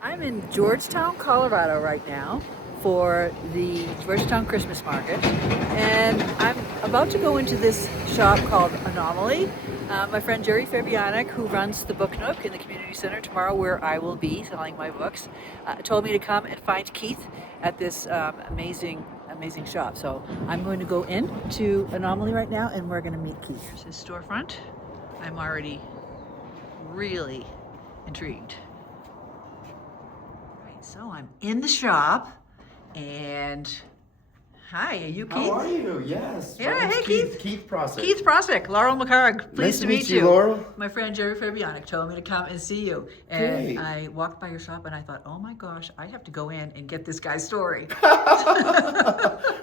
I'm in Georgetown, Colorado right now for the Georgetown Christmas Market, and I'm about to go into this shop called ANOMALY. My friend Jerry Fabyanic, who runs the Book Nook in the community center tomorrow, where I will be selling my books, told me to come and find Keith at this amazing shop. So I'm going to go into ANOMALY right now, and we're going to meet Keith. Here's his storefront. I'm already really intrigued. So I'm in the shop, and hi, are you Keith? How are you? Yes. Yeah, hey Keith. Keith Prossick. Keith Prossick, laurel.mchargue. Pleased Nice to meet you. Laurel. My friend Jerry Fabyanic told me to come and see you. And Great. I walked by your shop and I thought, oh my gosh, I have to go in and get this guy's story.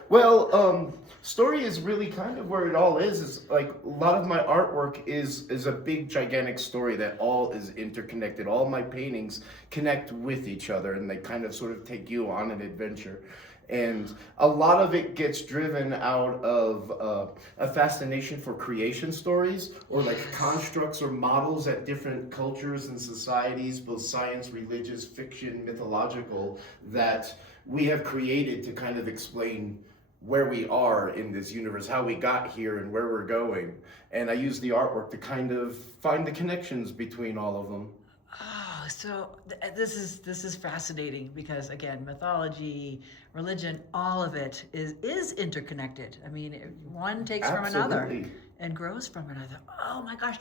Well, story is really kind of where it all is. Is like a lot of my artwork is a big gigantic story that all is interconnected. All my paintings connect with each other, and they kind of sort of take you on an adventure. And a lot of it gets driven out of a fascination for creation stories, or like constructs or models that different cultures and societies, both science, religious, fiction, mythological, that we have created to kind of explain where we are in this universe, how we got here and where we're going. And I use the artwork to kind of find the connections between all of them. Oh, so this is fascinating because again, mythology, religion, all of it is interconnected. I mean, one takes from another Absolutely. and grows from another. Oh my gosh,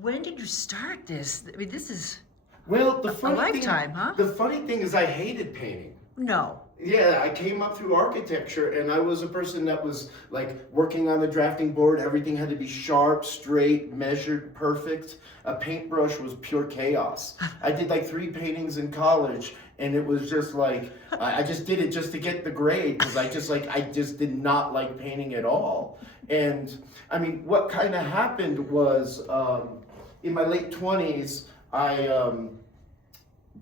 when did you start this? I mean, this is Well, the a funny lifetime, thing, huh? The funny thing is I hated painting. No. Yeah, I came up through architecture, and I was a person that was like working on the drafting board. Everything had to be sharp, straight, measured, perfect. A paintbrush was pure chaos. I did like 3 paintings in college, and it was just like I just did it just to get the grade because I just did not like painting at all. And I mean, what kind of happened was in my late 20s,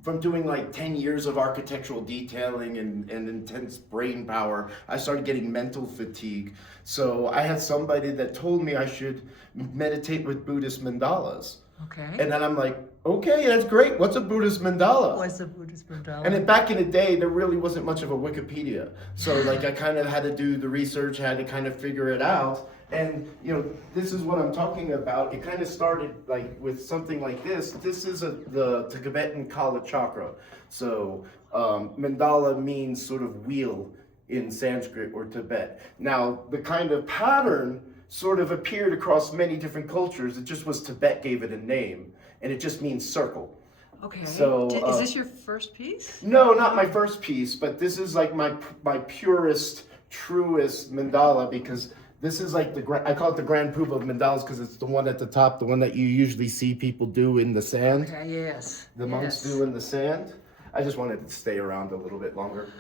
from doing like 10 years of architectural detailing and intense brain power, I started getting mental fatigue. So I had somebody that told me I should meditate with Buddhist mandalas. Okay. And then I'm like, okay, that's great. What's a Buddhist mandala? What's a Buddhist mandala? And then back in the day, there really wasn't much of a Wikipedia. So like I kind of had to do the research, had to kind of figure it out. And you know, this is what I'm talking about. It kind of started like with something like this. This is the Tibetan Kala chakra. So mandala means sort of wheel in Sanskrit or Tibet. Now the kind of pattern sort of appeared across many different cultures. It just was Tibet gave it a name, and it just means circle. Okay. So, is this your first piece? No, not my first piece, but this is like my purest, truest mandala, because this is like I call it the grand poop of mandalas because it's the one at the top, the one that you usually see people do in the sand. Okay, yes. The monks Yes. do in the sand. I just wanted to stay around a little bit longer.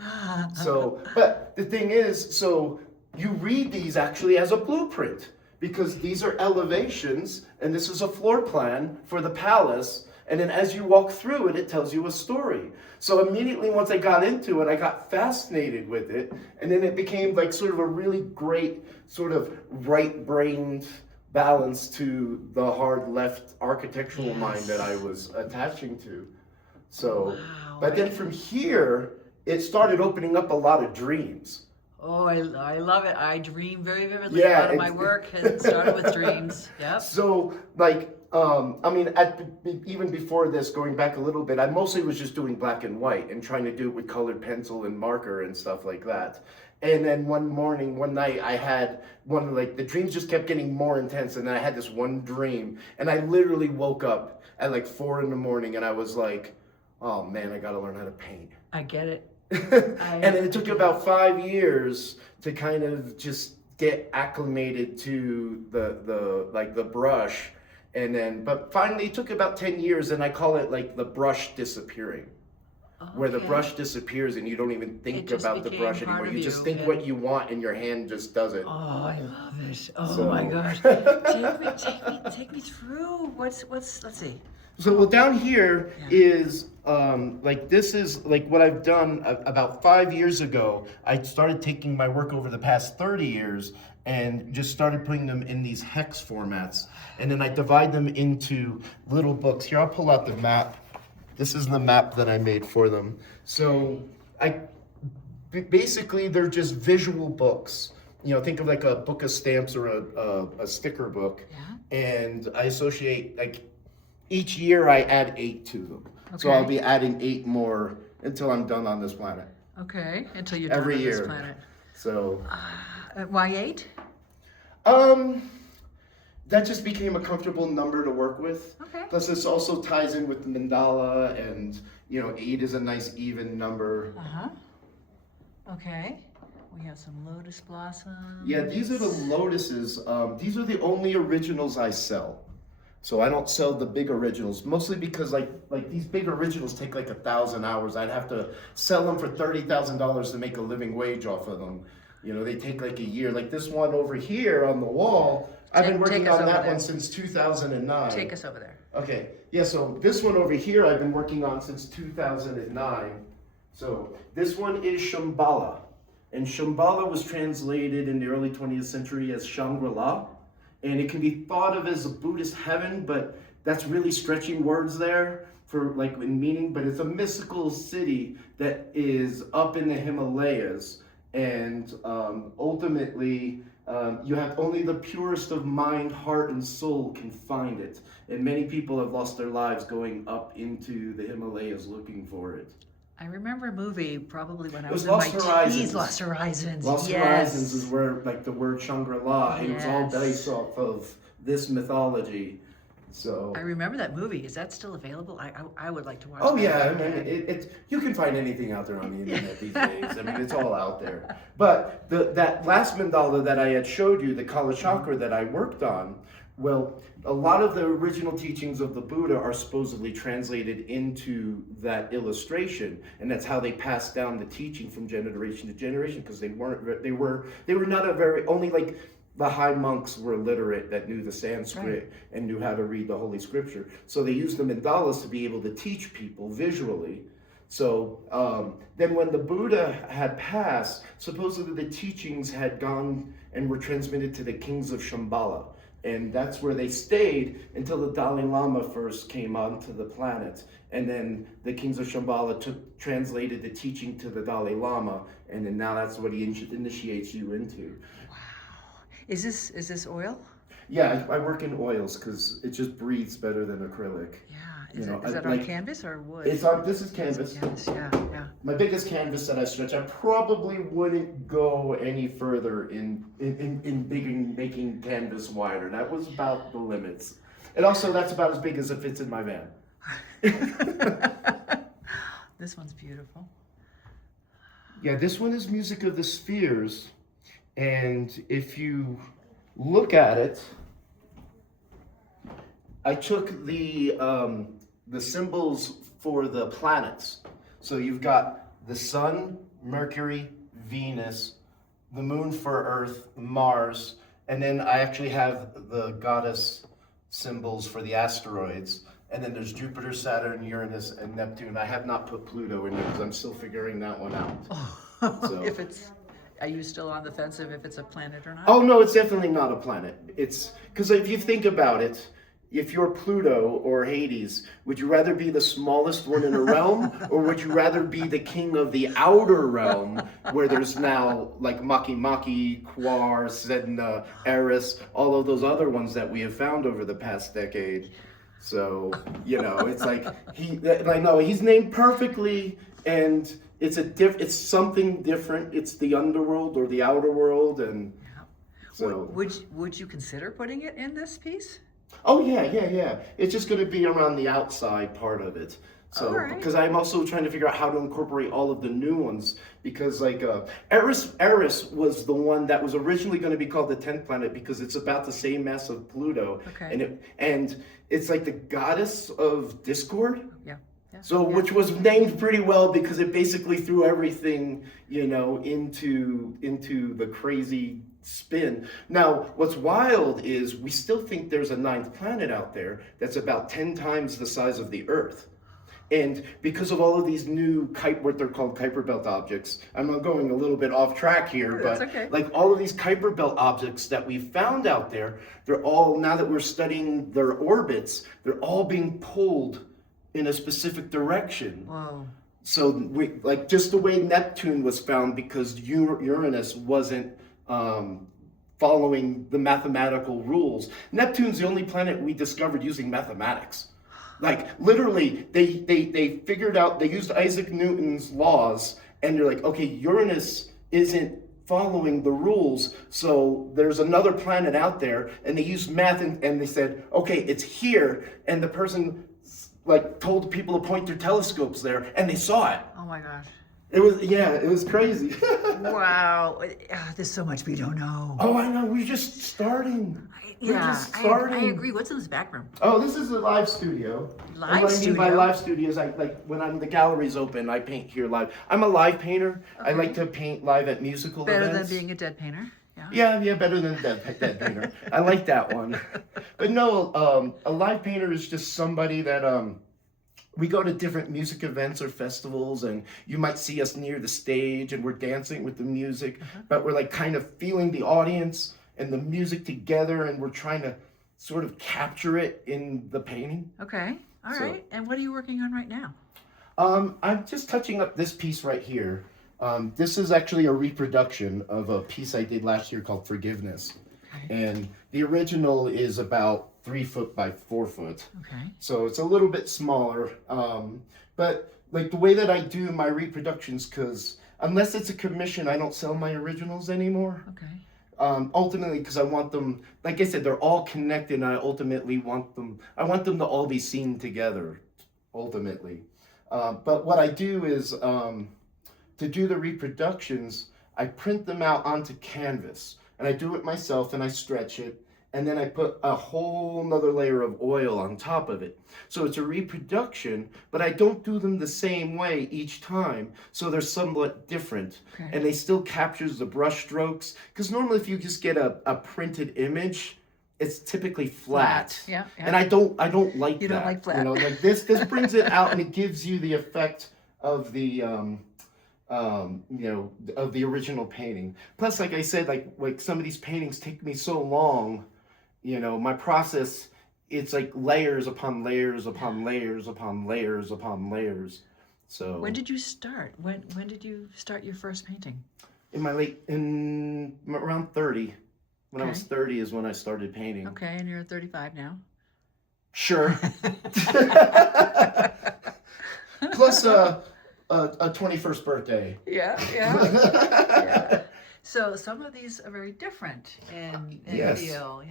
So, but the thing is, so you read these actually as a blueprint because these are elevations and this is a floor plan for the palace. And then as you walk through it, it tells you a story. So immediately once I got into it, I got fascinated with it. And then it became like sort of a really great sort of right-brained balance to the hard left architectural mind that I was attaching to. So, Wow. but then from here, it started opening up a lot of dreams. Oh, I love it. I dream very vividly. Yeah, A lot of my work has started with dreams. Yep. So, like, I mean, even before this, going back a little bit, I mostly was just doing black and white and trying to do it with colored pencil and marker and stuff like that. And then one night, I had like, the dreams just kept getting more intense. And then I had this one dream, and I literally woke up at like 4 a.m. and I was like, oh man, I gotta learn how to paint. I get it. And then it took about 5 years to kind of just get acclimated to the brush. And then, but finally it took about 10 years, and I call it like the brush disappearing. Where the Okay. brush disappears and you don't even think just about the became brush part anymore. of You just you, think and- what you want and your hand just does it. Oh, I love it. Oh So- my gosh. Take me through. Let's see. So well, down here is like this is like what I've done about 5 years ago. I started taking my work over the past 30 years and just started putting them in these hex formats. And then I divide them into little books. Here, I'll pull out the map This is the map that I made for them. So basically they're just visual books. You know, think of like a book of stamps or a sticker book. Yeah. And I associate, like, each year I add 8 to them. Okay. So I'll be adding 8 more until I'm done on this planet. Okay, until you're done Every on this year. planet. So Why 8? that just became a comfortable number to work with. Okay. Plus this also ties in with the mandala, and you know, 8 is a nice even number. Okay. We have some lotus blossoms. Yeah, these are the lotuses. These are the only originals I sell. So I don't sell the big originals, mostly because like these big originals take like 1,000 hours. I'd have to sell them for $30,000 to make a living wage off of them. You know, they take like a year. Like this one over here on the wall, I've been working on that one since 2009. Take us over there. Okay, yeah, so this one over here I've been working on since 2009. So this one is Shambhala. And Shambhala was translated in the early 20th century as Shangri-La. And it can be thought of as a Buddhist heaven, but that's really stretching words there for like in meaning. But it's a mystical city that is up in the Himalayas. And ultimately, you have only the purest of mind, heart, and soul can find it. And many people have lost their lives going up into the Himalayas looking for it. I remember a movie probably when I was in Lost my Horizons. teens. Lost Horizons. Lost Horizons is where like the word Shangri-La, it was all Yes. based off of this mythology. So. I remember that movie. Is that still available? I would like to watch. Oh that yeah, I again. mean it's you can find anything out there on the internet these days. I mean it's all out there. But that last mandala that I had showed you, the Kala Chakra that I worked on, well, a lot of the original teachings of the Buddha are supposedly translated into that illustration, and that's how they passed down the teaching from generation to generation, because they were not a very, only like the high monks were literate that knew the Sanskrit and knew how to read the Holy Scripture. So they used the mandalas to be able to teach people visually. So then when the Buddha had passed, supposedly the teachings had gone and were transmitted to the kings of Shambhala. And that's where they stayed until the Dalai Lama first came onto the planet. And then the kings of Shambhala translated the teaching to the Dalai Lama. And then now that's what he initiates you into. Wow. Is this oil? Yeah, I work in oils because it just breathes better than acrylic. Yeah. You Is know, it on canvas or wood? It's on. This is canvas. Canvas. Yeah. Yeah. My biggest canvas that I stretch, I probably wouldn't go any further in making canvas wider. That was about the limits. And also, that's about as big as it fits in my van. This one's beautiful. Yeah, this one is Music of the Spheres. And if you look at it, I took the symbols for the planets. So you've got the Sun, Mercury, Venus, the Moon for Earth, Mars, and then I actually have the goddess symbols for the asteroids. And then there's Jupiter, Saturn, Uranus, and Neptune. I have not put Pluto in there because I'm still figuring that one out. So. Are you still on the fence of if it's a planet or not? Oh no, it's definitely not a planet. It's because if you think about it, if you're Pluto or Hades, would you rather be the smallest one in a realm, or would you rather be the king of the outer realm, where there's now like Makemake, Quar, Sedna, Eris, all of those other ones that we have found over the past decade? So, you know, it's like I know he's named perfectly, and it's something different. It's the underworld or the outer world, and so. Would you consider putting it in this piece? Oh yeah. It's just going to be around the outside part of it. So, because I'm also trying to figure out how to incorporate all of the new ones, because like Eris was the one that was originally going to be called the 10th planet because it's about the same mass of Pluto, and it's like the goddess of discord. Yeah. So, which was named pretty well because it basically threw everything, you know, into the crazy spin. Now, what's wild is we still think there's a 9th planet out there that's about 10 times the size of the Earth. And because of all of these new what they're called Kuiper Belt objects, I'm going a little bit off track here, but like all of these Kuiper Belt objects that we found out there, they're all, now that we're studying their orbits, they're all being pulled in a specific direction. Whoa. So like just the way Neptune was found, because Uranus wasn't following the mathematical rules. Neptune's the only planet we discovered using mathematics. Like literally, they figured out, they used Isaac Newton's laws, and they're like, okay, Uranus isn't following the rules, so there's another planet out there, and they used math, and they said, okay, it's here, and the person like told people to point their telescopes there, and they saw it. Oh my gosh. It was crazy. Wow. There's so much we don't know. Oh, I know, we're just starting. We're just starting. I agree. What's in this back room? Oh, this is a live studio. Live and what I mean by studio? live studio is when the gallery's open, I paint here live. I'm a live painter. Okay. I like to paint live at musical Better events. than being a dead painter. Yeah. Yeah, better than dead painter. I like that one. But no, a live painter is just somebody that we go to different music events or festivals, and you might see us near the stage, and we're dancing with the music, but we're like kind of feeling the audience and the music together, and we're trying to sort of capture it in the painting. Okay. All right. And what are you working on right now? I'm just touching up this piece right here. This is actually a reproduction of a piece I did last year called Forgiveness. Okay. And the original is about 3 foot by 4 foot. Okay. So it's a little bit smaller. But like the way that I do my reproductions, because unless it's a commission, I don't sell my originals anymore. Okay. Ultimately, because I want them, like I said, they're all connected, and I ultimately want them to all be seen together, ultimately. But what I do is, to do the reproductions, I print them out onto canvas, and I do it myself, and I stretch it, and then I put a whole nother layer of oil on top of it. So it's a reproduction, but I don't do them the same way each time, so they're somewhat different. Okay. And they still captures the brush strokes, because normally if you just get a printed image, it's typically flat. Yeah. And I don't like that. You don't like flat. You know, like this brings it out, and it gives you the effect of the of the original painting. Plus, like I said, like some of these paintings take me so long, my process, it's like layers upon layers upon layers upon layers upon layers. So when did you start? When did you start your first painting? In around 30. When I was 30 is when I started painting. Okay, and you're 35 now? Sure. Plus a 21st birthday. Yeah. So some of these are very different in feel.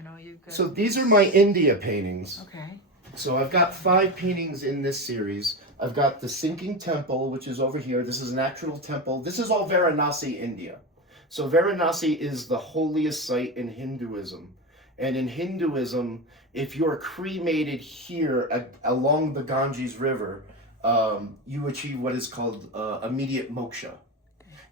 So these are my India paintings. Okay. So I've got 5 paintings in this series. I've got the Sinking Temple, which is over here. This is an actual temple. This is all Varanasi, India. So Varanasi is the holiest site in Hinduism. And in Hinduism, if you're cremated here along the Ganges River, you achieve what is called immediate moksha.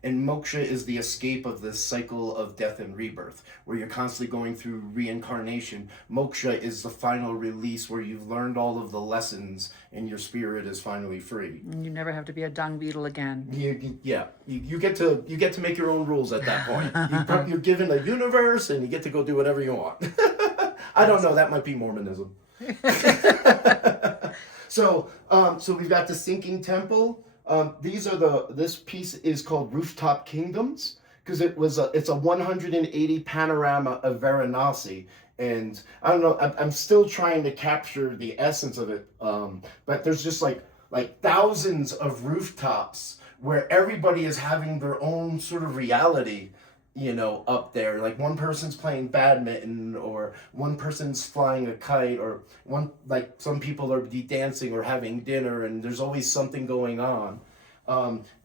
And moksha is the escape of the cycle of death and rebirth, where you're constantly going through reincarnation. Moksha is the final release, where you've learned all of the lessons and your spirit is finally free. And you never have to be a dung beetle again. You get to make your own rules at that point. You're given a universe, and you get to go do whatever you want. I don't know. That might be Mormonism. So we've got the Sinking Temple. This piece is called Rooftop Kingdoms, because it's a 180 panorama of Varanasi, and I don't know, I'm still trying to capture the essence of it, but there's just like thousands of rooftops where everybody is having their own sort of reality, up there. Like one person's playing badminton, or one person's flying a kite, or some people are dancing or having dinner, and there's always something going on.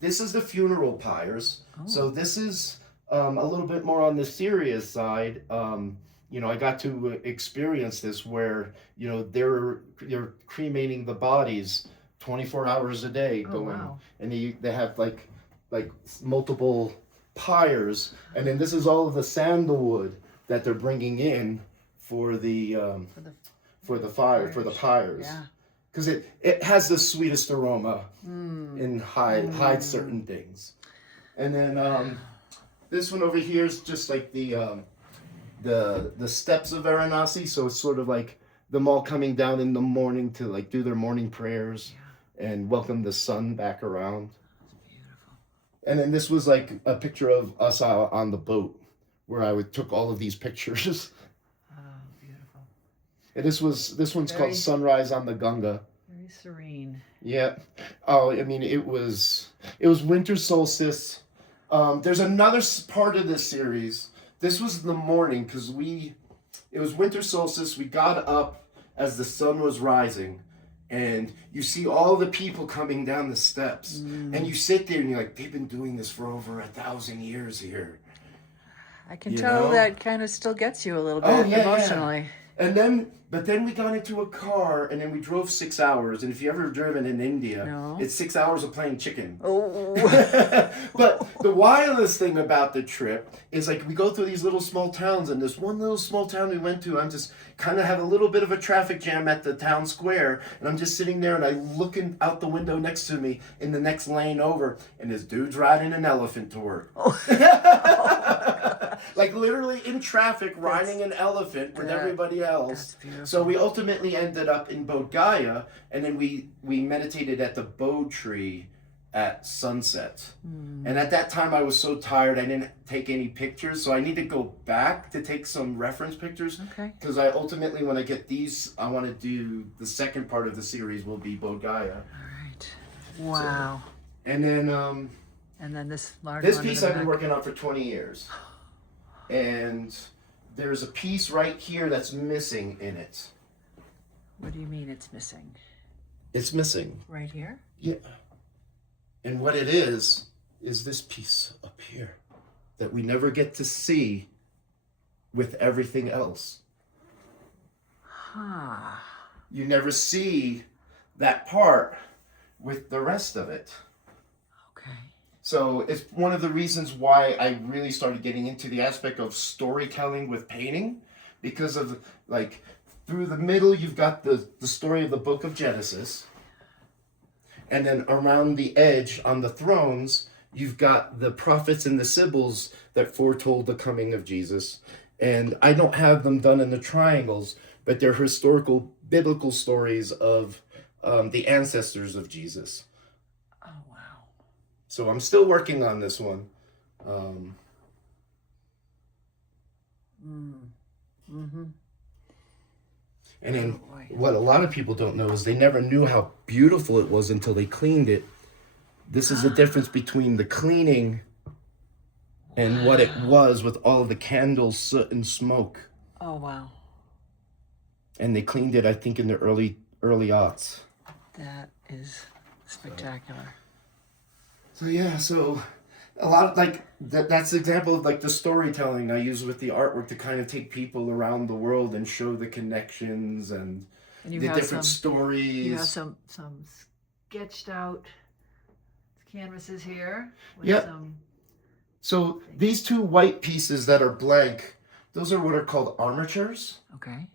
This is the funeral pyres. Oh. So this is a little bit more on the serious side. I got to experience this where, they're cremating the bodies 24 hours a day going. Wow. And they have like multiple pyres, and then this is all of the sandalwood that they're bringing in for the pyres. Yeah. Because it has the sweetest aroma and hides certain things. And then this one over here is just like the steps of Varanasi. So it's sort of like them all coming down in the morning to like do their morning prayers and welcome the sun back around. Beautiful. And then this was like a picture of us out on the boat where I took all of these pictures. Oh, beautiful. And this one's called Sunrise on the Ganga. Very serene. Yeah. Oh, I mean, it was winter solstice. There's another part of this series. This was the morning because it was winter solstice. We got up as the sun was rising, and you see all the people coming down the steps, and you sit there and you're like, they've been doing this for over 1,000 years here. I can tell that kind of still gets you a little bit emotionally. Yeah. And then we got into a car and then we drove 6 hours. And if you ever driven in India, it's 6 hours of playing chicken. Oh. But the wildest thing about the trip is like we go through these little small towns, and this one little small town we went to, I'm just kind of have a little bit of a traffic jam at the town square, and I'm just sitting there and I looking out the window next to me in the next lane over, and this dude's riding an elephant to work. Oh. Like literally in traffic, riding an elephant with everybody else. So we ultimately ended up in Bodh Gaya, and then we meditated at the Bodh tree at sunset. And at that time I was so tired I didn't take any pictures, so I need to go back to take some reference pictures. Okay. Because I ultimately, when I get these, I want to do the second part of the series will be Bodh Gaya. All right. Wow. So, and then this large this piece I've been working on for 20 years. And there's a piece right here that's missing in it. What do you mean it's missing? It's missing. Right here? Yeah. And what it is this piece up here that we never get to see with everything else. Huh. You never see that part with the rest of it. Okay. So it's one of the reasons why I really started getting into the aspect of storytelling with painting, because of like through the middle you've got the story of the book of Genesis, and then around the edge on the thrones you've got the prophets and the sibyls that foretold the coming of Jesus. And I don't have them done in the triangles, but they're historical biblical stories of the ancestors of Jesus. So I'm still working on this one. And then what a lot of people don't know is they never knew how beautiful it was until they cleaned it. This is the difference between the cleaning and what it was with all of the candles, soot, and smoke. Oh, wow. And they cleaned it, I think, in the early aughts. That is spectacular. So yeah, so a lot of like that's the example of like the storytelling I use with the artwork to kind of take people around the world and show the connections and the different stories. You have some sketched out canvases here. Yeah. So these two white pieces that are blank, those are what are called armatures. Okay.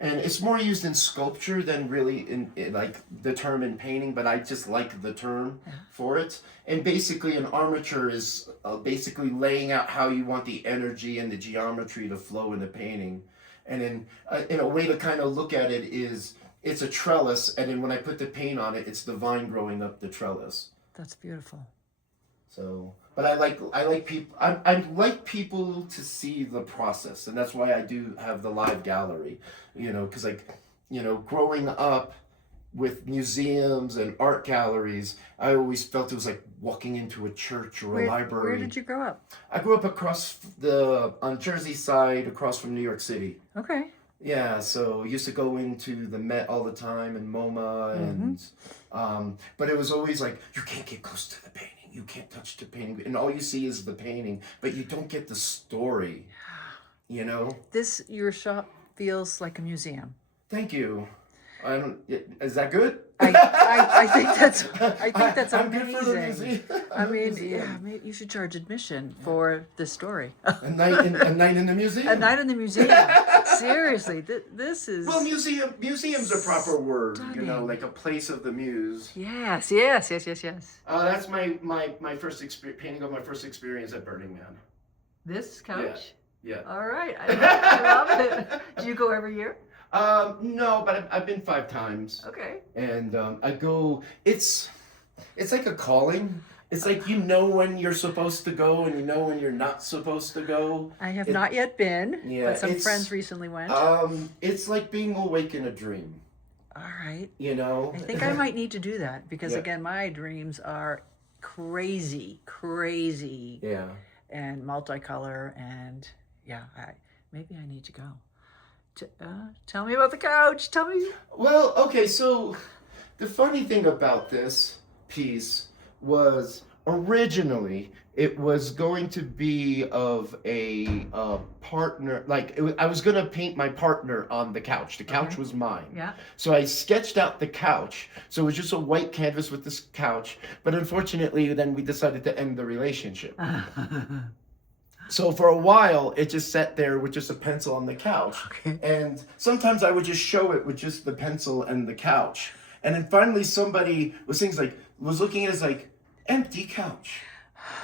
And it's more used in sculpture than really in like the term in painting, but I just like the term for it. And basically an armature is basically laying out how you want the energy and the geometry to flow in the painting. And in a way to kind of look at it is it's a trellis, and then when I put the paint on it, it's the vine growing up the trellis. That's beautiful. So, but I like people to see the process, and that's why I do have the live gallery, because growing up with museums and art galleries, I always felt it was like walking into a church or a library. Where did you grow up? I grew up on Jersey side, across from New York City. Okay. Yeah, so used to go into the Met all the time and MoMA, and but it was always like, you can't get close to the painting. You can't touch the painting, and all you see is the painting, but you don't get the story, Your shop feels like a museum. Thank you. Is that good? I think that's amazing. I'm good for the museum. I mean, you should charge admission for this story. A night in the museum. A night in the museum. Seriously, this is. Well, museum's a proper word, like a place of the muse. Yes. That's my first painting of my first experience at Burning Man. This couch. Yeah. All right, I love it. Do you go every year? No, but I've been 5 times, Okay. and I go. It's like a calling. It's like you know when you're supposed to go, and you know when you're not supposed to go. I have It- not yet been, Yeah, but some it's friends recently went. It's like being awake in a dream. All right. You know. I think I might need to do that because, Yeah. again, my dreams are crazy, crazy, Yeah. and multicolor. And yeah, maybe I need to go. Tell me about the couch. Tell me. Well, okay, so the funny thing about this piece was originally it was going to be of a partner, like I was going to paint my partner on the couch. The couch Okay. was mine. Yeah. So I sketched out the couch. So it was just a white canvas with this couch. But unfortunately, then we decided to end the relationship. So for a while, it just sat there with just a pencil on the couch. Okay. And sometimes I would just show it with just the pencil and the couch. And then finally somebody was looking at it as like, empty couch.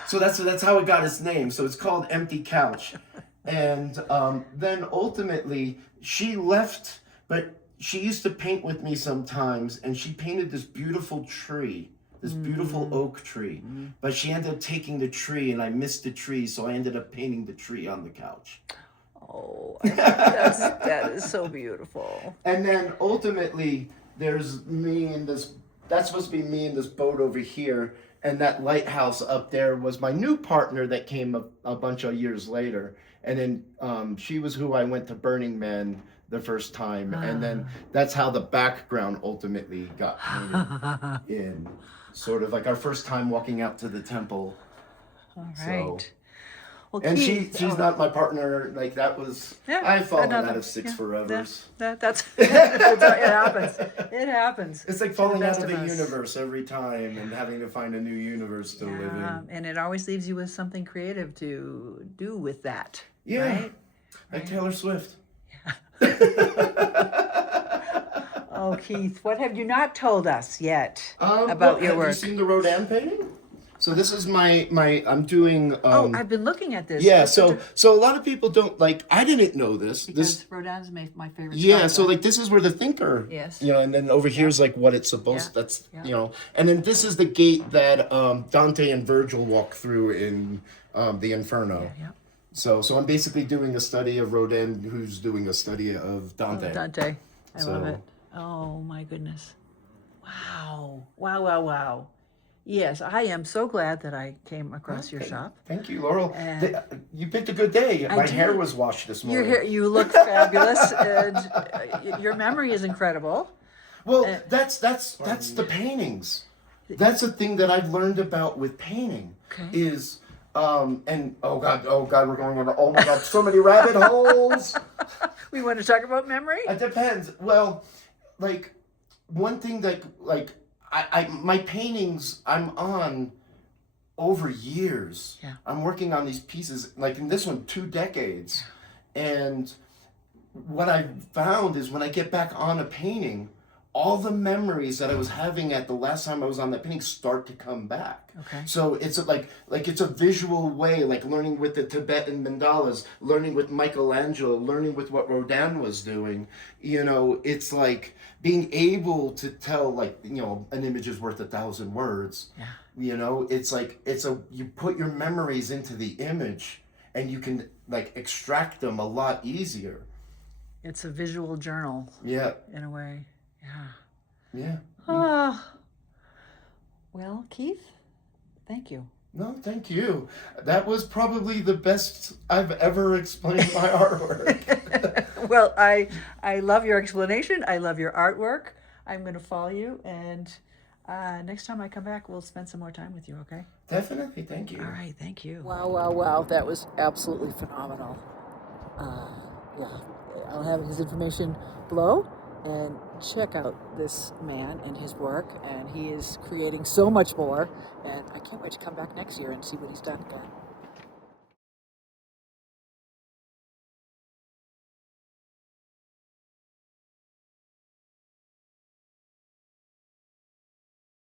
So that's how it got its name. So it's called Empty Couch. And then ultimately she left, but she used to paint with me sometimes, and she painted this beautiful tree. This beautiful oak tree. But she ended up taking the tree, and I missed the tree, so I ended up painting the tree on the couch. Oh, that is so beautiful. And then ultimately, there's me in this, that's supposed to be me in this boat over here, and that lighthouse up there was my new partner that came a bunch of years later. And then she was who I went to Burning Man the first time, and then that's how the background ultimately got painted in. Sort of like our first time walking out to the temple. All right. So, Well, and Keith, she's not my partner. Like that was, Yeah, I've fallen another- out of six yeah, forevers. That's it happens. It happens. It's like To the falling out best of the us. universe every time and having to find a new universe to live Yeah, in. and it always leaves you with something creative to do with that. Yeah, Right? like Taylor Swift. Oh, Keith, what have you not told us yet about Well, your have work? you seen the Rodin painting? So this is my I'm doing. Oh, I've been looking at this. Yeah, This is so a lot of people don't like. I didn't know this. because Rodin's my favorite. Yeah, style, so but- like this is where the thinker. Yes. You know, and then over here's like what it's supposed. Yeah. That's Yeah. you know, and then this is the gate that Dante and Virgil walk through in the Inferno. Yeah. So I'm basically doing a study of Rodin, who's doing a study of Dante. Dante. I love So- it. Oh my goodness. Wow. Yes, I am so glad that I came across your shop. Thank you, Laurel. And- You picked a good day. My did. hair was washed this Your morning. hair, you look fabulous, and your memory is incredible. Well, that's the paintings. That's the thing that I've learned about with painting Okay. is and oh god, we're going on. Oh my god, so many rabbit holes. We want to talk about memory? It depends. Well, like one thing that like I my paintings I'm on over years. Yeah. I'm working on these pieces like in this one 2 decades, and what I found is when I get back on a painting, all the memories that I was having at the last time I was on that painting start to come back. Okay. So it's like it's a visual way, like learning with the Tibetan mandalas, learning with Michelangelo, learning with what Rodin was doing. You know, it's like being able to tell, like, you know, an image is worth 1,000 words. Yeah. You know, it's like you put your memories into the image, and you can like extract them a lot easier. It's a visual journal Yeah. in a way. Yeah. Yeah. Ah. Well, Keith, thank you. No, thank you. That was probably the best I've ever explained my artwork. Well, I love your explanation. I love your artwork. I'm going to follow you, and next time I come back, we'll spend some more time with you, okay? Definitely, thank you. All right, thank you. Wow. That was absolutely phenomenal. Yeah, I'll have his information below, and check out this man and his work, and he is creating so much more, and I can't wait to come back next year and see what he's done again.